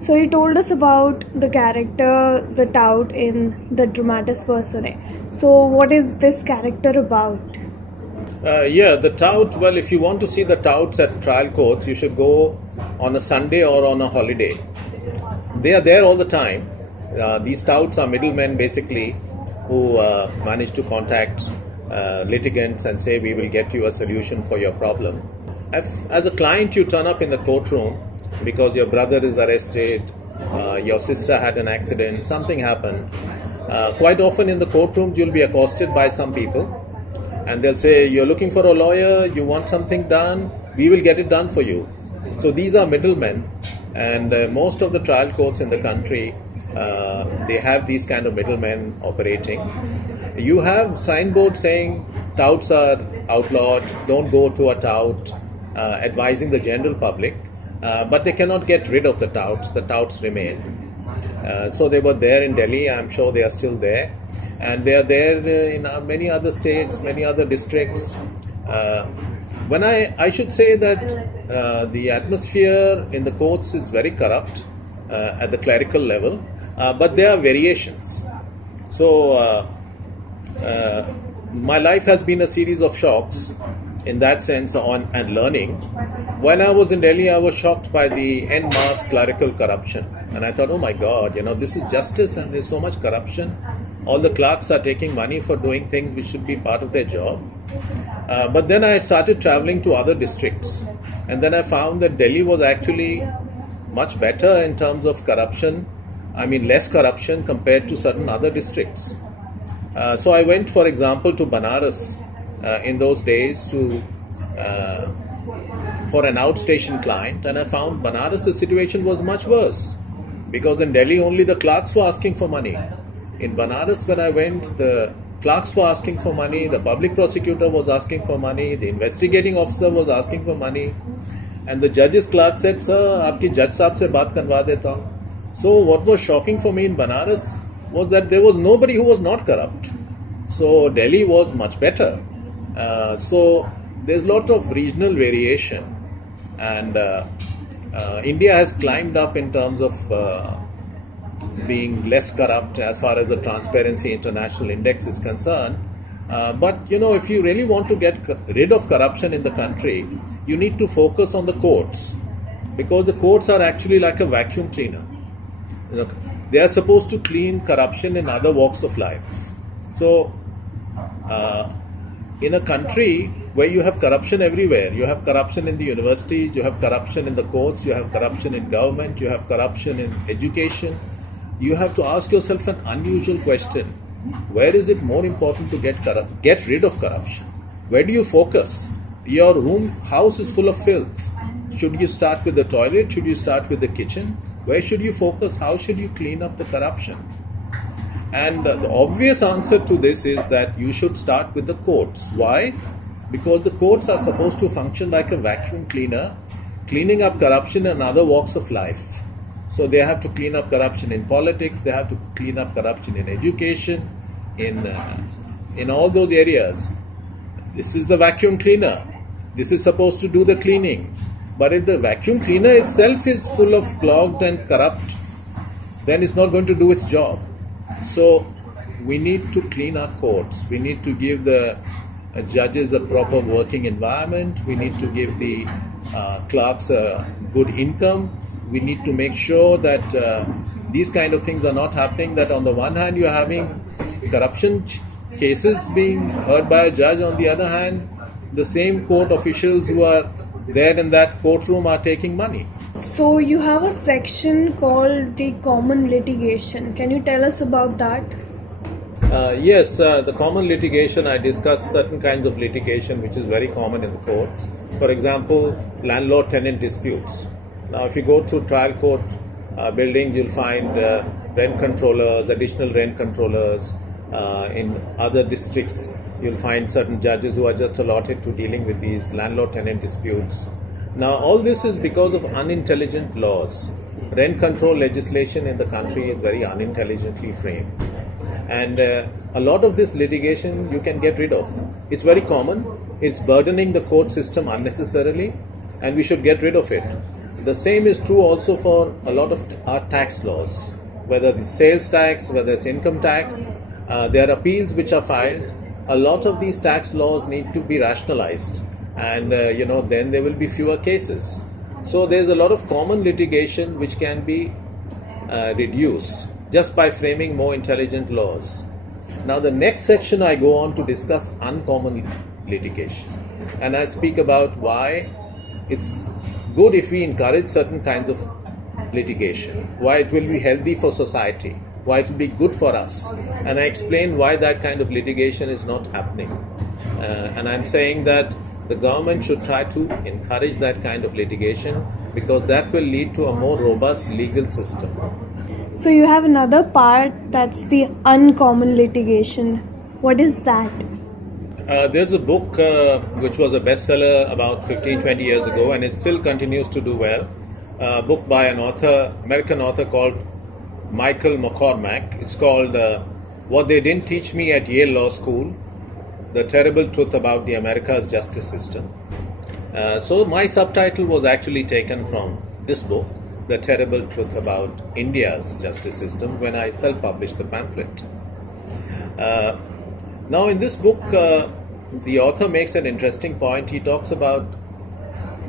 So you told us about the character, the tout in the dramatis personae. So what is this character about? Yeah, the tout, well, if you want to see the touts at trial courts, you should go on a Sunday or on a holiday. They are there all the time. These touts are middlemen basically who manage to contact litigants and say, we will get you a solution for your problem. As a client, you turn up in the courtroom because your brother is arrested, your sister had an accident, something happened. Quite often in the courtrooms, you'll be accosted by some people. And they'll say, you're looking for a lawyer, you want something done, we will get it done for you. So these are middlemen, and most of the trial courts in the country, they have these kind of middlemen operating. You have signboards saying touts are outlawed, don't go to a tout, advising the general public, but they cannot get rid of the touts remain. So they were there in Delhi, I'm sure they are still there. And they are there in many other states, many other districts. When I should say that the atmosphere in the courts is very corrupt at the clerical level, but there are variations. So my life has been a series of shocks in that sense and learning. When I was in Delhi, I was shocked by the en masse clerical corruption. And I thought, oh my God, this is justice and there's so much corruption. All the clerks are taking money for doing things which should be part of their job. But then I started traveling to other districts. And then I found that Delhi was actually much better in terms of corruption. I mean, less corruption compared to certain other districts. So I went, for example, to Banaras in those days for an outstation client. And I found Banaras, the situation was much worse. Because in Delhi, only the clerks were asking for money. In Banaras, when I went, the clerks were asking for money, the public prosecutor was asking for money, the investigating officer was asking for money, and the judge's clerk said, sir, aapki judge saab se baat karwa deta hu. So what was shocking for me in Banaras was that there was nobody who was not corrupt. So Delhi was much better. So there's a lot of regional variation, and India has climbed up in terms of being less corrupt as far as the Transparency International Index is concerned. But if you really want to get rid of corruption in the country, you need to focus on the courts, because the courts are actually like a vacuum cleaner. They are supposed to clean corruption in other walks of life. So in a country where you have corruption everywhere, you have corruption in the universities, you have corruption in the courts, you have corruption in government, you have corruption in education, you have to ask yourself an unusual question. Where is it more important to get rid of corruption? Where do you focus? Your house is full of filth. Should you start with the toilet? Should you start with the kitchen? Where should you focus? How should you clean up the corruption? And the obvious answer to this is that you should start with the courts. Why? Because the courts are supposed to function like a vacuum cleaner, cleaning up corruption in other walks of life. So they have to clean up corruption in politics, they have to clean up corruption in education, in all those areas. This is the vacuum cleaner. This is supposed to do the cleaning. But if the vacuum cleaner itself is full of clogged and corrupt, then it's not going to do its job. So we need to clean our courts. We need to give the judges a proper working environment. We need to give the clerks a good income. We need to make sure that these kind of things are not happening, that on the one hand you are having corruption cases being heard by a judge, on the other hand the same court officials who are there in that courtroom are taking money. So you have a section called the Common Litigation. Can you tell us about that? Yes, the common litigation, I discussed certain kinds of litigation which is very common in the courts. For example, landlord-tenant disputes. Now, if you go to trial court buildings, you'll find rent controllers, additional rent controllers. In other districts, you'll find certain judges who are just allotted to dealing with these landlord-tenant disputes. Now, all this is because of unintelligent laws. Rent control legislation in the country is very unintelligently framed. And a lot of this litigation you can get rid of. It's very common. It's burdening the court system unnecessarily, and we should get rid of it. The same is true also for a lot of our tax laws, whether it's sales tax, whether it's income tax. There are appeals which are filed. A lot of these tax laws need to be rationalized, and then there will be fewer cases. So there's a lot of common litigation which can be reduced just by framing more intelligent laws. Now the next section I go on to discuss uncommon litigation, and I speak about why it's good if we encourage certain kinds of litigation, why it will be healthy for society, why it will be good for us, and I explain why that kind of litigation is not happening. And I'm saying that the government should try to encourage that kind of litigation, because that will lead to a more robust legal system. So you have another part, that's the uncommon litigation. What is that? There's a book which was a bestseller about 15-20 years ago, and it still continues to do well. A book by an author, American author called Michael McCormack. It's called What They Didn't Teach Me at Yale Law School, The Terrible Truth About the America's Justice System. So my subtitle was actually taken from this book, The Terrible Truth About India's Justice System, when I self-published the pamphlet. Now in this book, the author makes an interesting point. He talks about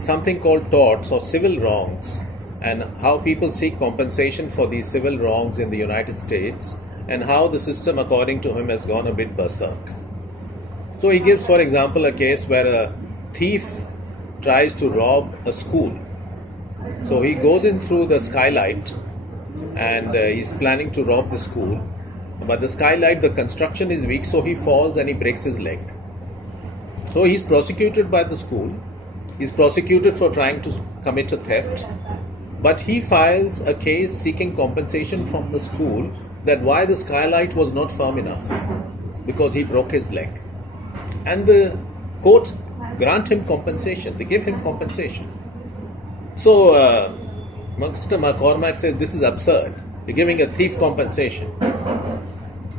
something called torts or civil wrongs, and how people seek compensation for these civil wrongs in the United States, and how the system, according to him, has gone a bit berserk. So he gives, for example, a case where a thief tries to rob a school. So he goes in through the skylight, and he's planning to rob the school. But the skylight, the construction is weak, so he falls and he breaks his leg. So he's prosecuted by the school. He's prosecuted for trying to commit a theft. But he files a case seeking compensation from the school that why the skylight was not firm enough, because he broke his leg. And the court grant him compensation. They give him compensation. So Mr. McCormack says this is absurd. You're giving a thief compensation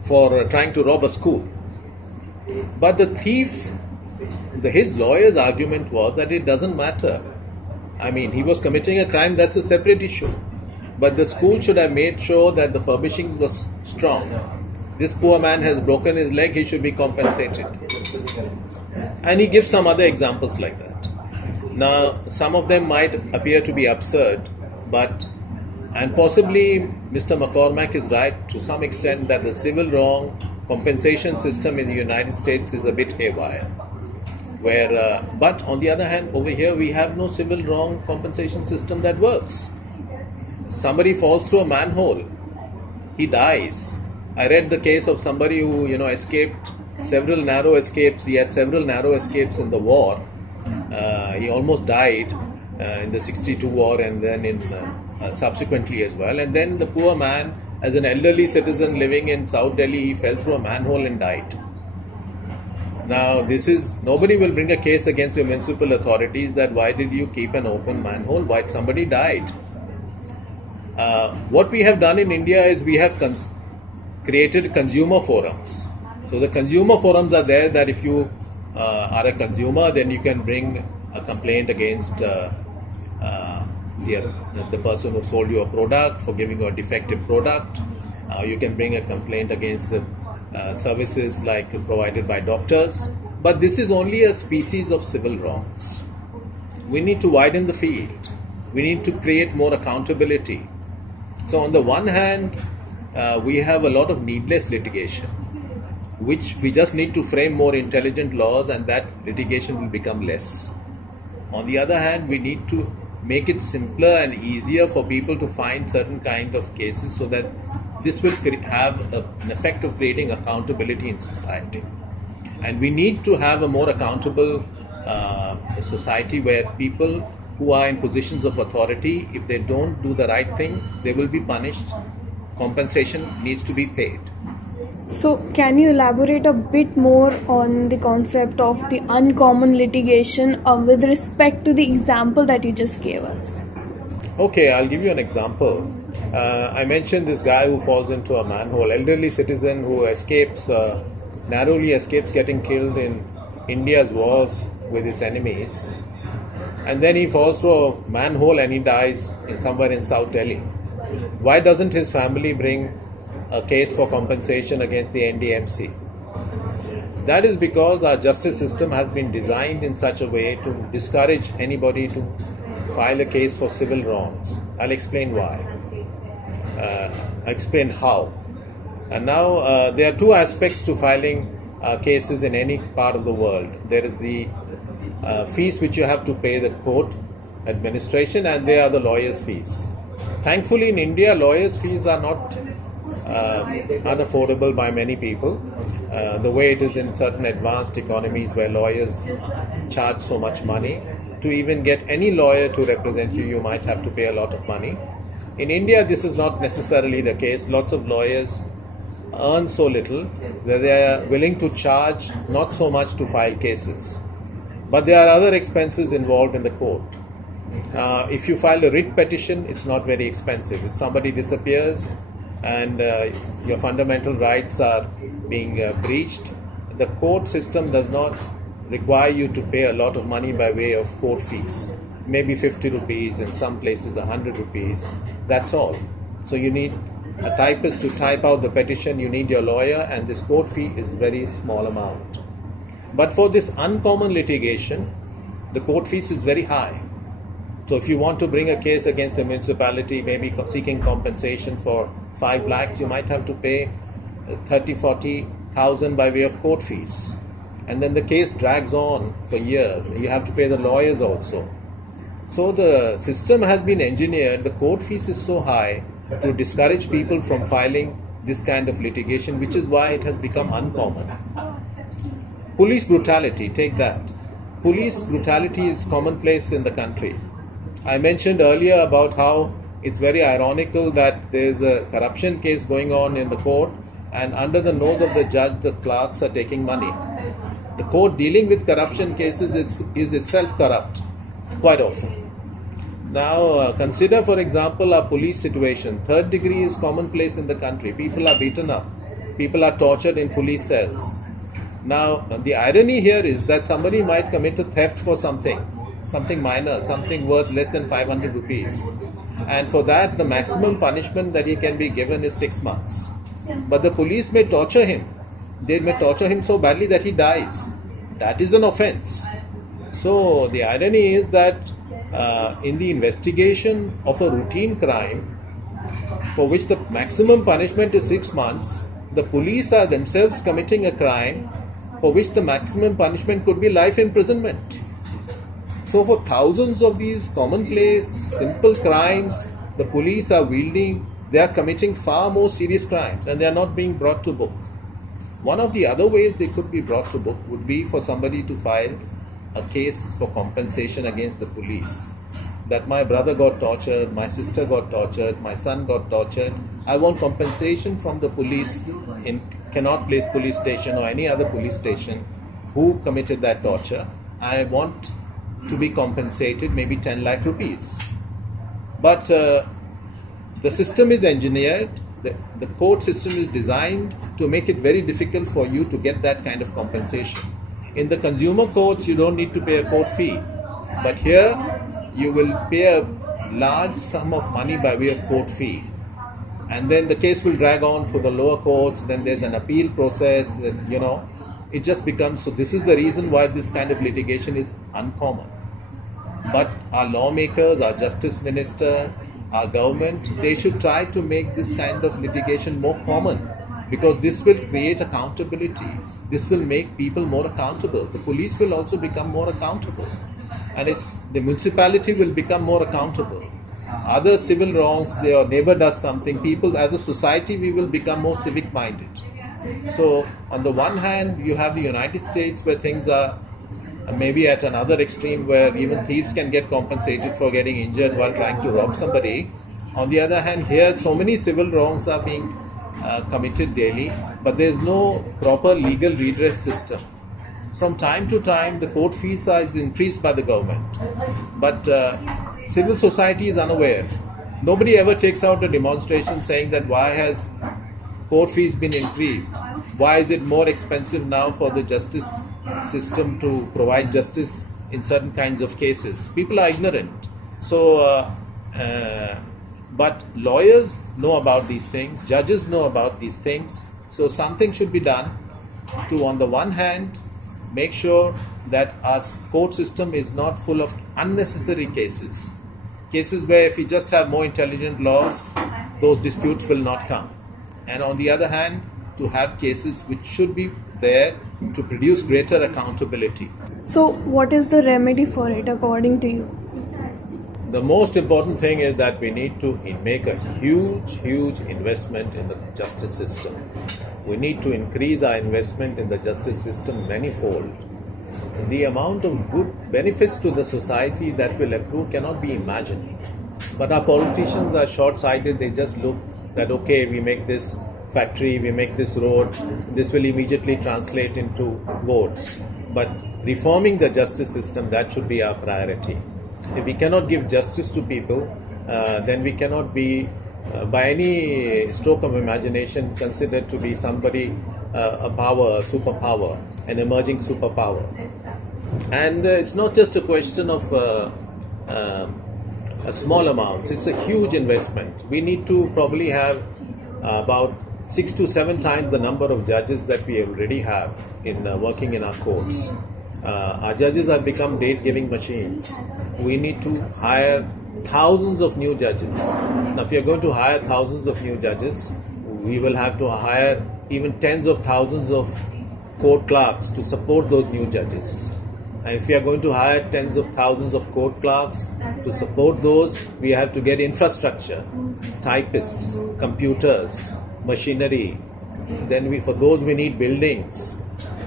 for trying to rob a school. But the thief, his lawyer's argument was that it doesn't matter. I mean, he was committing a crime, that's a separate issue. But the school should have made sure that the furnishings was strong. This poor man has broken his leg, he should be compensated. And he gives some other examples like that. Now, some of them might appear to be absurd, and possibly Mr. McCormack is right to some extent that the civil wrong compensation system in the United States is a bit haywire. But on the other hand, over here we have no civil wrong compensation system that works. Somebody falls through a manhole, he dies. I read the case of somebody who escaped several narrow escapes. He had several narrow escapes in the war. He almost died in the 62 war, and then subsequently as well. And then the poor man, as an elderly citizen living in South Delhi, he fell through a manhole and died. Now nobody will bring a case against the municipal authorities that why did you keep an open manhole, why somebody died. What we have done in India is we have created consumer forums. So the consumer forums are there that if you are a consumer, then you can bring a complaint against the person who sold you a product for giving you a defective product. You can bring a complaint against the services like provided by doctors. But this is only a species of civil wrongs. We need to widen the field. We need to create more accountability. So on the one hand, we have a lot of needless litigation, which we just need to frame more intelligent laws, and that litigation will become less. On the other hand, we need to make it simpler and easier for people to find certain kind of cases, so that this will have an effect of creating accountability in society. And we need to have a more accountable society where people who are in positions of authority, if they don't do the right thing, they will be punished. Compensation needs to be paid. So can you elaborate a bit more on the concept of the uncommon litigation with respect to the example that you just gave us? Okay, I'll give you an example. I mentioned this guy who falls into a manhole, elderly citizen who narrowly escapes getting killed in India's wars with its enemies. and then he falls through a manhole and he dies somewhere in South Delhi. Why doesn't his family bring a case for compensation against the NDMC? That is because our justice system has been designed in such a way to discourage anybody to file a case for civil wrongs. I'll explain why. Explain how. And now there are two aspects to filing cases in any part of the world. There is the fees which you have to pay the court administration, and there are the lawyers' fees. Thankfully, in India, lawyers' fees are not unaffordable by many people. The way it is in certain advanced economies where lawyers charge so much money. To even get any lawyer to represent you, you might have to pay a lot of money. In India, this is not necessarily the case. Lots of lawyers earn so little that they are willing to charge not so much to file cases. But there are other expenses involved in the court. If you file a writ petition, it's not very expensive. If somebody disappears and your fundamental rights are being breached, the court system does not require you to pay a lot of money by way of court fees. Maybe 50 rupees, in some places 100 rupees. That's all. So you need a typist to type out the petition, you need your lawyer, and this court fee is very small amount. But for this uncommon litigation, the court fees is very high. So if you want to bring a case against a municipality, maybe seeking compensation for 5 lakhs, you might have to pay 30,000-40,000 by way of court fees. And then the case drags on for years. You have to pay the lawyers also. So the system has been engineered, the court fees is so high to discourage people from filing this kind of litigation, which is why it has become uncommon. Police brutality, take that. Police brutality is commonplace in the country. I mentioned earlier about how it's very ironical that there's a corruption case going on in the court, and under the nose of the judge, the clerks are taking money. The court dealing with corruption cases is itself corrupt quite often. Now consider, for example, our police situation. Third degree is commonplace in the country. People are beaten up. People are tortured in police cells. Now the irony here is that somebody might commit a theft for something minor, something worth less than 500 rupees. And for that, the maximum punishment that he can be given is 6 months. But the police may torture him. They may torture him so badly that he dies. That is an offense. So the irony is that in the investigation of a routine crime for which the maximum punishment is 6 months, the police are themselves committing a crime for which the maximum punishment could be life imprisonment. So for thousands of these commonplace, simple crimes, the police are they are committing far more serious crimes, and they are not being brought to book. One of the other ways they could be brought to book would be for somebody to file a case for compensation against the police. That my brother got tortured, my sister got tortured, my son got tortured. I want compensation from the police in Connaught Place police station or any other police station who committed that torture. I want to be compensated maybe 10 lakh rupees. But the system is engineered, the court system is designed to make it very difficult for you to get that kind of compensation. In the consumer courts, you don't need to pay a court fee. But here, you will pay a large sum of money by way of court fee. And then the case will drag on through the lower courts, then there's an appeal process, it just becomes, so this is the reason why this kind of litigation is uncommon. But our lawmakers, our justice minister, our government, they should try to make this kind of litigation more common, because this will create accountability. This will make people more accountable. The police will also become more accountable. And the municipality will become more accountable. Other civil wrongs, your neighbor does something, people as a society, we will become more civic minded. So on the one hand, you have the United States where things are maybe at another extreme where even thieves can get compensated for getting injured while trying to rob somebody. On the other hand, here so many civil wrongs are being committed daily, but there is no proper legal redress system. From time to time, the court fees are increased by the government, but civil society is unaware. Nobody ever takes out a demonstration saying that why has court fees been increased? Why is it more expensive now for the justice system to provide justice in certain kinds of cases. People are ignorant. So, but lawyers know about these things, judges know about these things. So something should be done to, on the one hand, make sure that our court system is not full of unnecessary cases. Cases where if we just have more intelligent laws, those disputes will not come. And on the other hand, to have cases which should be there to produce greater accountability. So what is the remedy for it according to you? The most important thing is that we need to make a huge investment in the justice system. We need to increase our investment in the justice system manifold. The amount of good benefits to the society that will accrue cannot be imagined. But our politicians are short-sighted. They just look that, okay, we make this factory, we make this road, this will immediately translate into votes. But reforming the justice system, that should be our priority. If we cannot give justice to people, then we cannot be, by any stroke of imagination, considered to be somebody, a power, a superpower, an emerging superpower. And it's not just a question of a small amount, it's a huge investment. We need to probably have about 6 to 7 times the number of judges that we already have in working in our courts. Our judges have become date-giving machines. We need to hire thousands of new judges. Now, if you're going to hire thousands of new judges, we will have to hire even tens of thousands of court clerks to support those new judges. And if we are going to hire tens of thousands of court clerks to support those, we have to get infrastructure, typists, computers, machinery. Then for those we need buildings.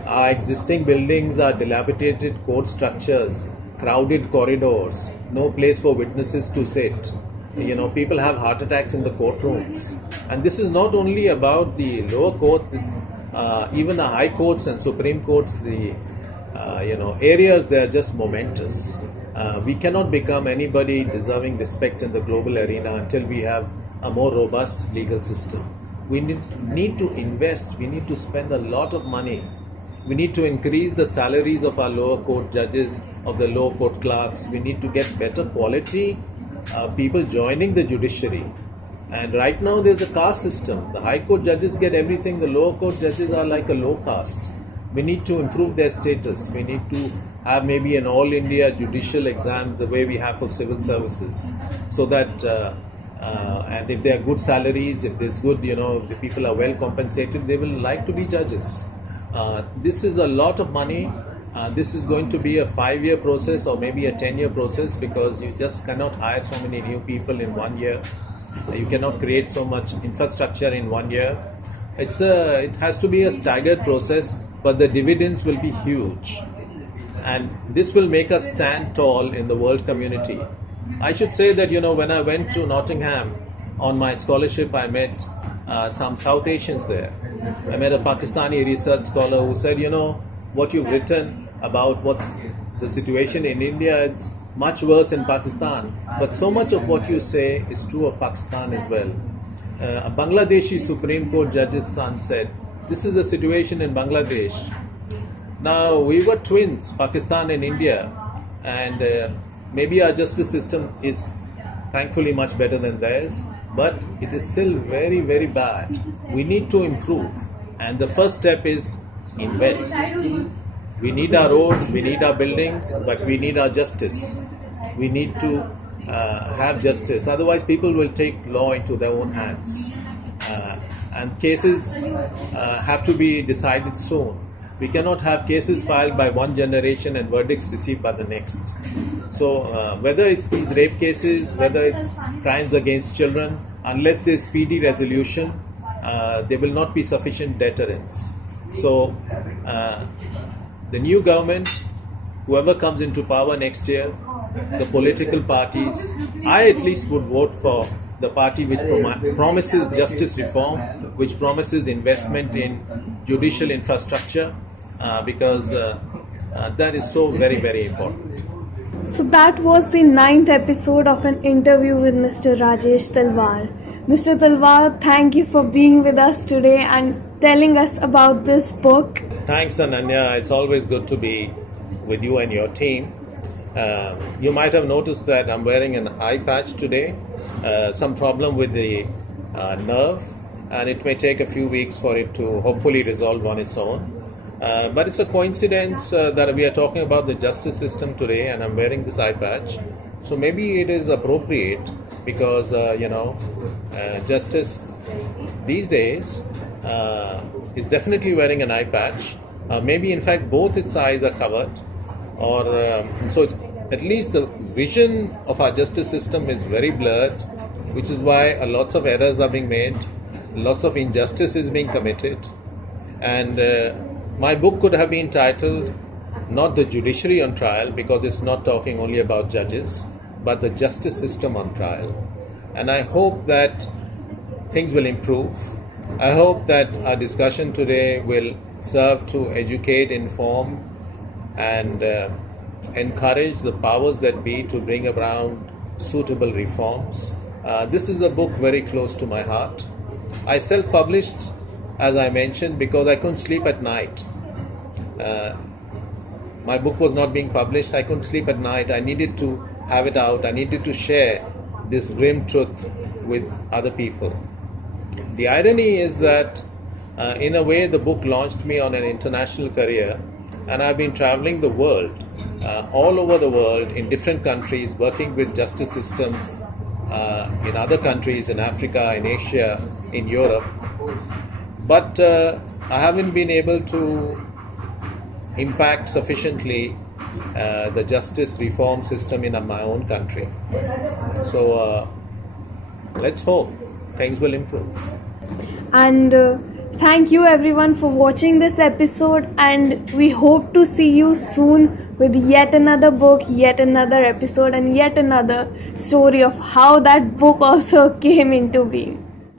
Our existing buildings are dilapidated court structures, crowded corridors, no place for witnesses to sit. People have heart attacks in the courtrooms. And this is not only about the lower courts, even the high courts and Supreme Courts, the areas, they are just momentous. We cannot become anybody deserving respect in the global arena until we have a more robust legal system. We need to invest, we need to spend a lot of money. We need to increase the salaries of our lower court judges, of the lower court clerks. We need to get better quality people joining the judiciary. And right now there's a caste system. The high court judges get everything, the lower court judges are like a low caste. We need to improve their status. We need to have maybe an all India judicial exam the way we have for civil services, so that and if there are good salaries, if there's good, if the people are well compensated, they will like to be judges. This is a lot of money. This is going to be a 5-year process or maybe a 10-year process, because you just cannot hire so many new people in 1 year. You cannot create so much infrastructure in 1 year. It has to be a staggered process, but the dividends will be huge. And this will make us stand tall in the world community. I should say that, when I went to Nottingham on my scholarship, I met some South Asians there. I met a Pakistani research scholar who said, what you've written about what's the situation in India, it's much worse in Pakistan. But so much of what you say is true of Pakistan as well. A Bangladeshi Supreme Court judge's son said, this is the situation in Bangladesh. Now, we were twins, Pakistan and India, and maybe our justice system is thankfully much better than theirs, but it is still very, very bad. We need to improve, and the first step is invest. We need our roads, we need our buildings, but we need our justice. We need to have justice, otherwise people will take law into their own hands. And cases have to be decided soon. We cannot have cases filed by one generation and verdicts received by the next. So whether it's these rape cases, whether it's crimes against children, unless there's speedy resolution, there will not be sufficient deterrence. So the new government, whoever comes into power next year, the political parties, I at least would vote for the party which promises justice reform, which promises investment in judicial infrastructure, because that is so very, very important. So that was the 9th episode of an interview with Mr. Rajesh Talwar. Mr. Talwar, thank you for being with us today and telling us about this book. Thanks, Ananya. It's always good to be with you and your team. You might have noticed that I'm wearing an eye patch today, some problem with the nerve, and it may take a few weeks for it to hopefully resolve on its own. But it's a coincidence that we are talking about the justice system today, and I'm wearing this eye patch. So maybe it is appropriate because, justice these days is definitely wearing an eye patch. Maybe in fact both its eyes are covered, or so it's, at least the vision of our justice system is very blurred, which is why lots of errors are being made, lots of injustice is being committed. And my book could have been titled not The Judiciary on Trial, because it's not talking only about judges, but the justice system on trial. And I hope that things will improve. I hope that our discussion today will serve to educate, inform, and encourage the powers that be to bring around suitable reforms. This is a book very close to my heart. I self-published, as I mentioned, because I couldn't sleep at night. My book was not being published. I couldn't sleep at night. I needed to have it out. I needed to share this grim truth with other people. The irony is that in a way the book launched me on an international career, and I've been traveling the world, all over the world, in different countries, working with justice systems in other countries, in Africa, in Asia, in Europe. But I haven't been able to impact sufficiently the justice reform system in my own country. So let's hope things will improve. And thank you everyone for watching this episode, and we hope to see you soon with yet another book, yet another episode, and yet another story of how that book also came into being.